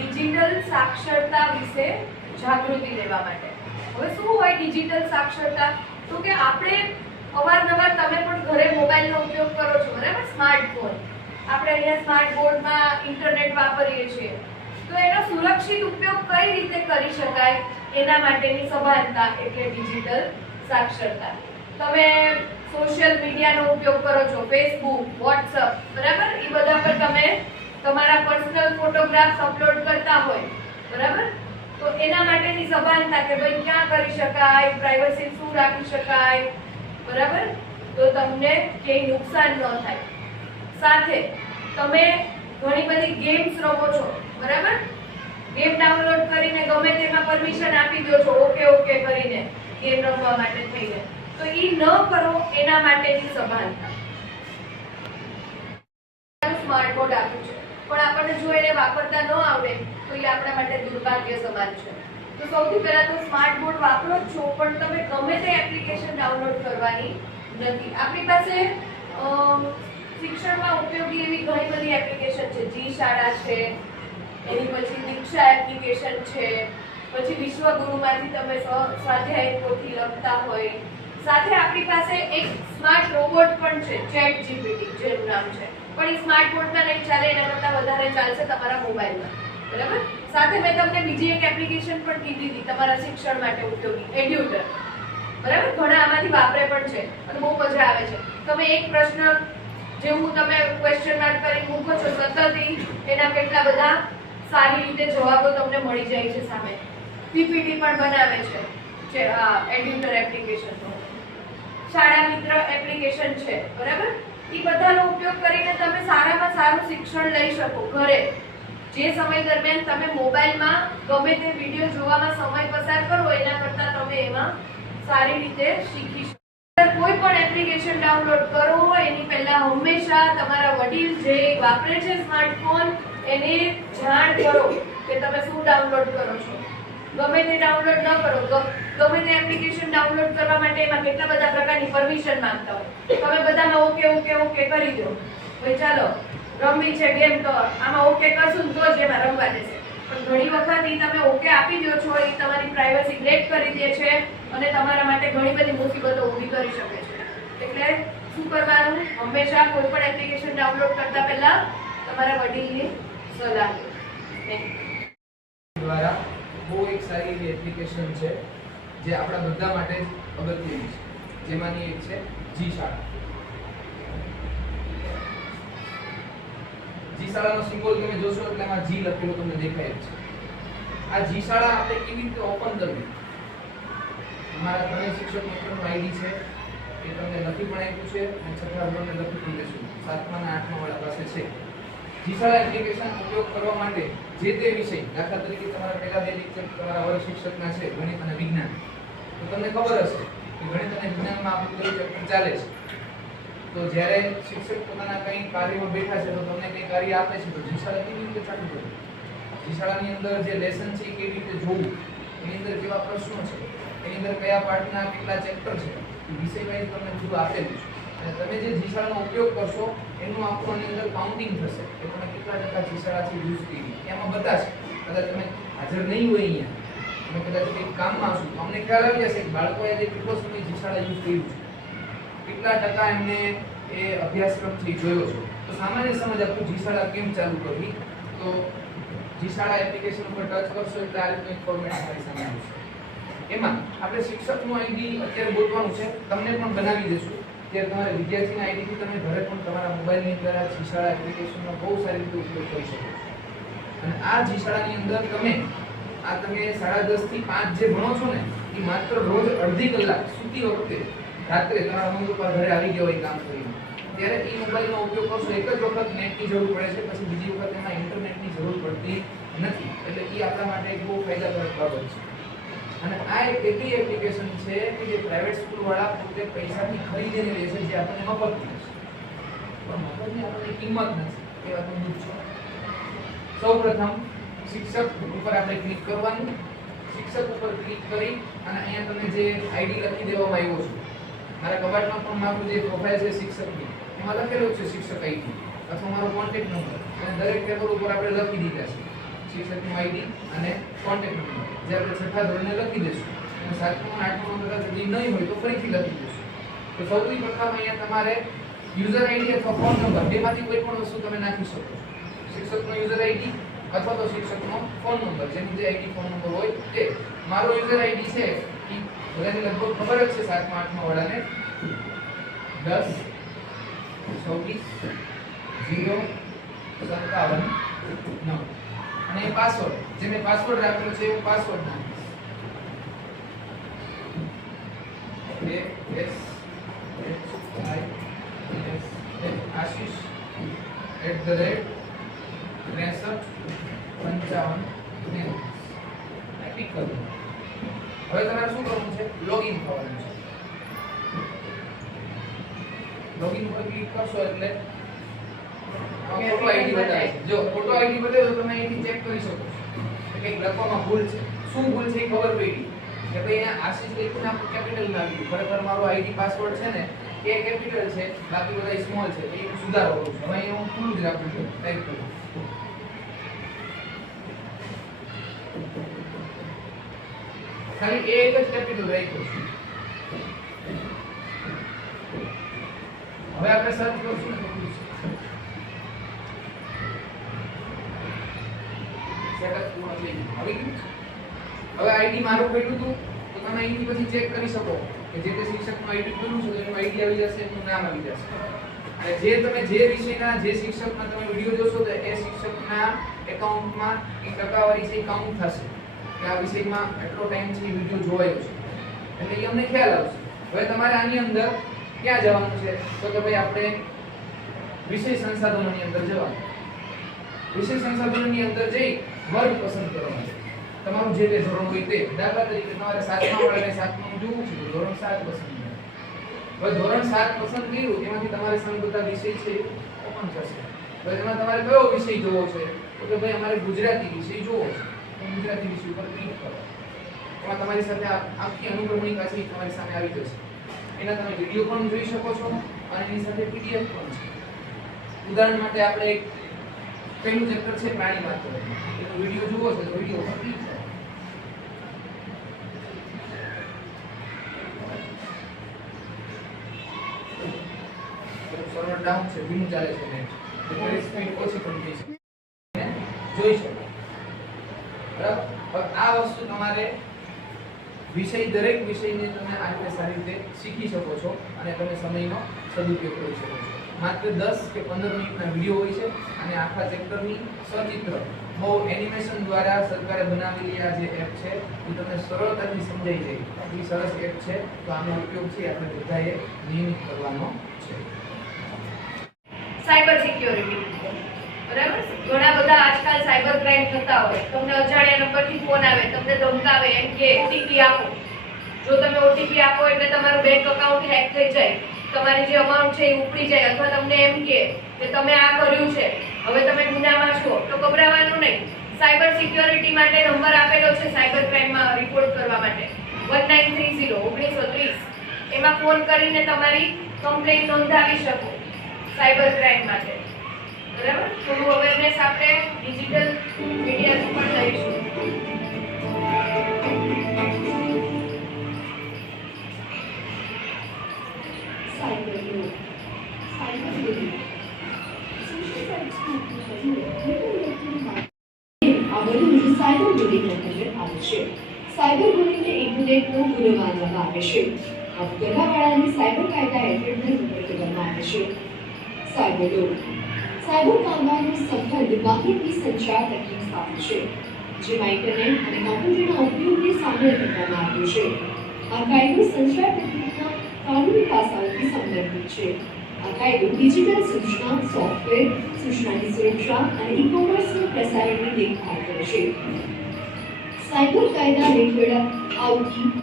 Digital સાક્ષરતા વિશે જાગૃતિ લેવા માટે. હવે શું હોય ડિજિટલ સાક્ષરતા? તો કે આપણે અવારનવાર તમે પણ ઘરે મોબાઈલનો ઉપયોગ કરો છો, બરાબર? સ્માર્ટફોન. આપણે અહીંયા સ્માર્ટ બોર્ડમાં ઇન્ટરનેટ વાપરીએ છીએ. તો એનો સુરક્ષિત ઉપયોગ કઈ રીતે કરી શકાય? એના માટેની સભાનતા એટલે ડિજિટલ સાક્ષરતા. તમે સોશિયલ મીડિયાનો ઉપયોગ કરો છો, ફેસબુક, વોટ્સઅપ, બરાબર? એ બધા પર તમે તમારા પર્સનલ ફોટોગ્રાફ્સ અપલોડ કરતા હોય, બરાબર? તો એના માટેની સભાનતા કે ભાઈ ક્યાં કરી શકાય પ્રાઇવસી શું રાખી શકાય, બરાબર? તો તમને કે નુકસાન ન થાય. સાથે તમે ઘણી બધી ગેમ્સ રમો છો, બરાબર? ગેમ ડાઉનલોડ કરીને ગમે તેમાં પરમિશન આપી દો છો ઓકે ઓકે કરીને ગેમ રમવા માટે થઈને. તો એ ન કરો એના માટેની સભાનતા. સ્માર્ટ બોર્ડ આપ્યું છે. પણ આપણને જો એને વાપરતા ન આવડે, તો એ આપણા માટે દુર્ભાગ્ય સમાન છે. તો સૌથી પહેલાં તો સ્માર્ટ બોર્ડ વાપરો જ છો, પણ તમે ગમે તે એપ્લિકેશન ડાઉનલોડ કરવાની નથી. આપણી પાસે શિક્ષણમાં ઉપયોગી એવી ઘણી બધી એપ્લિકેશન છે. જી શાળા છે, એની પછી દીક્ષા એપ્લિકેશન છે, પછી વિશ્વગુરુમાંથી તમે સ્વ- સ્વાધ્યાય પોથી લખતા હોય. સાથે આપણી પાસે એક સ્માર્ટ રોબોટ પણ છે ચેટ જીપીટી જેનું નામ છે. પણ એ સ્માર્ટ બોર્ડમાં નહીં ચાલે, એના કરતાં વધારે ચાલશે તમારા મોબાઈલમાં. બરાબર? સાથે મેં તમને બીજી એક એપ્લિકેશન પણ કીધી હતી, તમારા શિક્ષણ માટે ઉપયોગી એડ્યુટર બરાબર? ઘણા આમાંથી વાપરે પણ છે અને બહુ મજા આવે છે. તમે એક પ્રશ્ન જેવું તમે ક્વેશ્ચન માર્ક કરી મૂકો છો સતત એના કેટલા બધા સારી રીતે જવાબો તમને મળી જાય છે સામે. પીપીટી પણ બનાવે છે, જે એડ્યુટર એપ્લિકેશન શાળા મિત્ર એપ્લિકેશન છે, બરાબર? એ બધાનો ઉપયોગ કરીને તમે સારામાં સારું શિક્ષણ લઈ શકો ઘરે. જે સમય દરમિયાન તમે મોબાઈલમાં ગમે તે વીડિયો જોવામાં સમય પસાર કરો, એના કરતાં તમે એમાં સારી રીતે શીખી શકો. કોઈ પણ એપ્લિકેશન ડાઉનલોડ કરવો હોય, એની પહેલા હંમેશા તમારા વડીલ જે વાપરે છે સ્માર્ટફોન એને જાણ કરો કે તમે શું ડાઉનલોડ કરો છો. ગમે તે ડાઉનલોડ ન કરો, ગમે તે એપ્લિકેશન ડાઉનલોડ કરવા માટે એમાં કેટલા બધા પ્રકારની પરમિશન માંગતા હોય. તમે બધામાં ઓકે ઓકે ઓકે કરી દો. ભાઈ ચાલો, રમવી છે ગેમ તો આમાં ઓકે કરશું તો જ એમાં રમવા દેશે. પણ ઘણી વખત ઈ તમે ઓકે આપી દો છો એ તમારી પ્રાઇવસી બ્રેક કરી દે છે અને તમારા માટે ઘણી બધી મુસીબતો ઊભી કરી શકે છે. એટલે શું કરવાનું? હંમેશા કોઈ પણ એપ્લિકેશન ડાઉનલોડ કરતા પહેલા તમારા વડીલની સલાહ લો. દ્વારા બહુ એક સારી એવી એપ્લિકેશન છે જે આપણા બધા માટે અગત્યની છે. જેમાંની એક છે જી શાળા. જી શાળાનો સિમ્બોલ તમે જોશો એટલે એમાં જી લખેલું તમને દેખાય છે. આ જી શાળા આપણે કેવી રીતે ઓપન કરવી? અમારા ત્રણેય શિક્ષક મિત્રોનું આઈડી છે. એ તમને નથી પણ આપ્યું છે અને છઠ્ઠા ધોરણને લખી પણ દેશું. સાતમા અને આઠમા વાળા પાસે છે. જી શાળા એપ્લિકેશન ઉપયોગ કરવા માટે જે તે વિષય, દાખલા તરીકે તમારા પહેલા બે લેક્ચર તમારા વર્ગ શિક્ષકના છે, ગણિત અને વિજ્ઞાન. તો તમને ખબર હશે કે ગણિત અને વિજ્ઞાનમાં આપણું કયું ચેપ્ટર ચાલે છે. તો જ્યારે શિક્ષક પોતાના કંઈ કાર્યમાં બેઠા છે તો તમને કંઈ કાર્ય આપે છે, તો જીશાળા કેવી રીતે ચાલુ કરવું જીશાળાની અંદર જે લેસન છે એ કેવી રીતે જોવું? એની અંદર કેવા પ્રશ્નો છે? એની અંદર કયા પાર્ટના કેટલા ચેપ્ટર છે? વિષય વાઇઝ તમને બધું આપેલું છે. અને તમે જે જીશાળાનો ઉપયોગ કરશો એનું આખું આની અંદર કાઉન્ટિંગ થશે કે તમે કેટલા ટકા જીશાળાથી યુઝ કરી. એમાં બતાશે કદાચ તમે હાજર નહીં હોય અહીંયા. તમે કદાચ કંઈક કામમાં હશો. તો અમને ખ્યાલ આવી જશે કે બાળકોએ આજે કેટલો સમય જીશાળા યુઝ કર્યું છે. કેટલા ટકા એમને એ અભ્યાસક્રમથી જોયો છે. તો સામાન્ય સમજ આપું જીશાળા કેમ ચાલુ કરવી તો જીશાળા એપ્લિકેશન ઉપર ટચ કરશો એટલે આ રીતનું ફોર્મેટ તમારી સામે આવશે. એમાં આપણે શિક્ષકનું આઈડી અત્યારે ગોતવાનું છે. તમને પણ બનાવી દઈશું ત્યારે તમારે વિદ્યાર્થીના આઈડીથી તમે ઘરે પણ તમારા મોબાઈલની અંદર આ જીશાળા એપ્લિકેશનનો બહુ સારી રીતે ઉપયોગ કરી શકો અને આ જીશાળાની અંદર તમે, આ તમે સાડા દસથી પાંચ જે ભણો છો ને, એ માત્ર રોજ અડધી કલાક સૂતી વખતે રાત્રે તમારા મમ્મી પપ્પા ઘરે આવી ગયા હોય કામ કરીને, ત્યારે એ મોબાઈલનો ઉપયોગ કરશો. એક જ વખત નેટની જરૂર પડે છે, પછી બીજી વખત એમાં ઇન્ટરનેટની જરૂર પડતી નથી. એટલે એ આપણા માટે એક બહુ ફાયદાકારક બાબત છે. અને આ એક એવી એપ્લિકેશન છે કે જે પ્રાઇવેટ સ્કૂલ વાળા પોતે પૈસાથી ખરીદીને લે છે જે આપણને મફતમાં છે? પણ મફતની આપણને કિંમત નથી, એ વાતનું દુઃખ છે સૌપ્રથમ શિક્ષક ઉપર આપણે ક્લિક કરવાનું. શિક્ષક ઉપર ક્લિક કરી અને અહીંયા તમે જે આઈડી લખી દેવામાં આવ્યો છે, મારા કબાટમાં પણ મારું જે પ્રોફાઇલ છે શિક્ષકની એમાં લખેલું છે શિક્ષક આઈડી અથવા મારો કોન્ટેક્ટ નંબર અને દરેક ટેબલ ઉપર આપણે લખી દીધા છે. શિક્ષકનું આઈડી અને કોન્ટેક્ટ નંબર જે આપણે છઠ્ઠા ધોરણે લખી દઈશું. અને સાતમું આઠમું કદાચ હજી નહીં હોય તો ફરીથી લખી દઈશું. તો સૌથી પ્રથમ અહીંયા તમારે યુઝર આઈડી અથવા ફોન નંબર બેમાંથી કોઈ પણ વસ્તુ તમે નાખી શકો. શિક્ષકનો યુઝર આઈડી અથવા તો શિક્ષકનો ફોન નંબર જેની જે આઈડી ફોન નંબર હોય તે. મારો યુઝર આઈડી છે એ બધાને લગભગ ખબર જ છે સાતમા, આઠમા વાળાને. દસ છવ્વીસ ઝીરો સત્તાવન, નવ. અને એ પાસવર્ડ જે મેં પાસવર્ડ રાખેલો છે એ પાસવર્ડ નાખીશ. S H I S Ashish at the rate ત્રેસઠ પંચાવન નેવું ટિક કરવું હવે તમારે શું કરવું છે લોગિન થવાનું છે લોગિન પર ક્લિક કરશો એટલે ફોટો આઈડી બતાવે. જો ફોટો આઈડી બતાવે તો તમે અહીંથી ચેક કરી શકો છો. કે લખવામાં ભૂલ છે. શું ભૂલ છે એ ખબર પડી. કે ભાઈ અહીંયા આશીષ લખ્યું નામ કેપિટલમાં આવ્યું. ખરેખર મારો આઈડી પાસવર્ડ છે ને, એ કેપિટલ છે, બાકી બધા સ્મોલ છે. એ સુધારો કરું છું. હવે હું ફૂલ જ રાખું છું. ટાઈપ કરું. ખાલી એક જ કેપિટલ રાખ્યું છે. હવે આપણે સર્ચ કરશું ને તો ખુલશે. Setup પૂર્ણ થઈ ગયું. આવી ગયું? હવે આઈડી મારું પેટું હતું, તો તમે અહીંથી પછી ચેક કરી શકો કે જે તે શિક્ષકનું આઈડી કર્યું છે એનું આઈડી આવી જશે, એનું નામ આવી જશે. અને જે તમે જે વિષયના, જે શિક્ષકના તમે વીડિયો જોશો, તો એ શિક્ષકના એકાઉન્ટમાં એ ટકાવારી છે કાઉન્ટ થશે. કે આ વિષયમાં એટલો ટાઈમ છે, એ વીડિયો જોવાયો છે. એટલે એ અમને ખ્યાલ આવશે. હવે તમારે આની અંદર ક્યાં જવાનું છે? તો કે ભાઈ આપણે વિષય સંસાધનોની અંદર જવાનું. વિષય સંસાધનોની અંદર જઈ વર્ગ પસંદ કરવાનો છે. તમારું જે તે ધોરણ હોય તે. દાખલા તરીકે તમારે સાતમા વાળાને સાતમું જોવું છે તો ધોરણ સાત પસંદ કર્યું હવે ધોરણ સાત પસંદ કર્યું, એમાંથી તમારે સંગતા વિષય છે ઓપન થશે. હવે એમાં તમારે કયો વિષય જોવો છે? તો કે ભાઈ અમારે ગુજરાતી વિષય જોવો છે. ગુજરાતી વિષય ઉપર ક્લિક કરો. એમાં તમારી સાથે આખી અનુક્રમણિકા છે તમારી સામે આવી જશે. એના તમે વીડિયો પણ જોઈ શકો છો અને એની સાથે પીડીએફ પણ છે. ઉદાહરણ માટે આપણે એક પહેલું ચેપ્ટર છે પ્રાણી માત્ર એનો વીડિયો જુઓ છે તો વીડિયો પર ક્લિક કરો સર્વર ડાઉન છે બીનું ચાલે છે નેટ એટલે સ્પીડ ઓછી થઈ શકે. જોઈ શકો. બરાબર? આ વસ્તુ તમારે વિષય, દરેક વિષયને તમે આ રીતે સારી રીતે શીખી શકો છો અને તમે સમયનો સદુપયોગ કરી શકો છો. માત્ર દસ કે પંદર મિનિટના વીડિયો હોય છે અને આખા ચેપ્ટરની સચિત્ર, બહુ એનિમેશન દ્વારા સરકારે બનાવેલી આ જે એપ છે, એ તમને સરળતાથી સમજાઈ જાય. એટલી સરસ એપ છે, તો આનો ઉપયોગ છે આપણે બધાએ નિયમિત કરવાનો છે. સાયબર સિક્યોરિટી બરાબર? ઘણા બધા આજકાલ સાયબર ક્રાઇમ થતા હોય. તમને અજાણ્યા નંબરથી ફોન આવે, તમને ધમકાવે, એમ કે ઓટીપી આપો. જો તમે ઓટીપી આપો એટલે તમારું બેંક અકાઉન્ટ હેક થઈ જાય. તમારી જે અમાઉન્ટ છે એ ઉપડી જાય. અથવા તમને એમ કે તમે આ કર્યું છે. હવે તમે ગુનામાં છો. તો ગભરાવાનું નહીં. સાયબર સિક્યોરિટી માટે નંબર આપેલો છે સાયબર ક્રાઇમમાં રિપોર્ટ કરવા માટે. વન નાઇન થ્રી ઝીરો ઓગણીસો ત્રીસ. એમાં ફોન કરીને તમારી કમ્પ્લેન નોંધાવી શકો. સાયબર ક્રાઇમ માટે. બરાબર? થોડું અવેરનેસ આપણે ડિજિટલ મીડિયાથી પણ લઈશું. સાયબર બુલિંગ અંતર્ગત આવે છે? સાયબર બુલિંગને ઇન્ટરનેટનો ગુનો માનવામાં આવે છે. આ કરવાવાળાને સાયબર કાયદા હેઠળ ધરપકડ કરવામાં આવે છે. સાયબર લો સાયબર સંબંધ માહિતી સંચાર તકનીક સાથે છે જેમાં ઇન્ટરનેટ અને કમ્પ્યુટરના ઉપયોગને સામેલ કરવામાં આવ્યો છે. આ કાયદો સંચાર તકનીકના કાનૂની પાસાઓથી સંબંધિત છે. આ કાયદો ડિજિટલ સૂચના સોફ્ટવેર સૂચનાની સુરક્ષા અને ઈ કોમર્સના પ્રસારણની છે. સાયબર કાયદા હેઠળ આવતી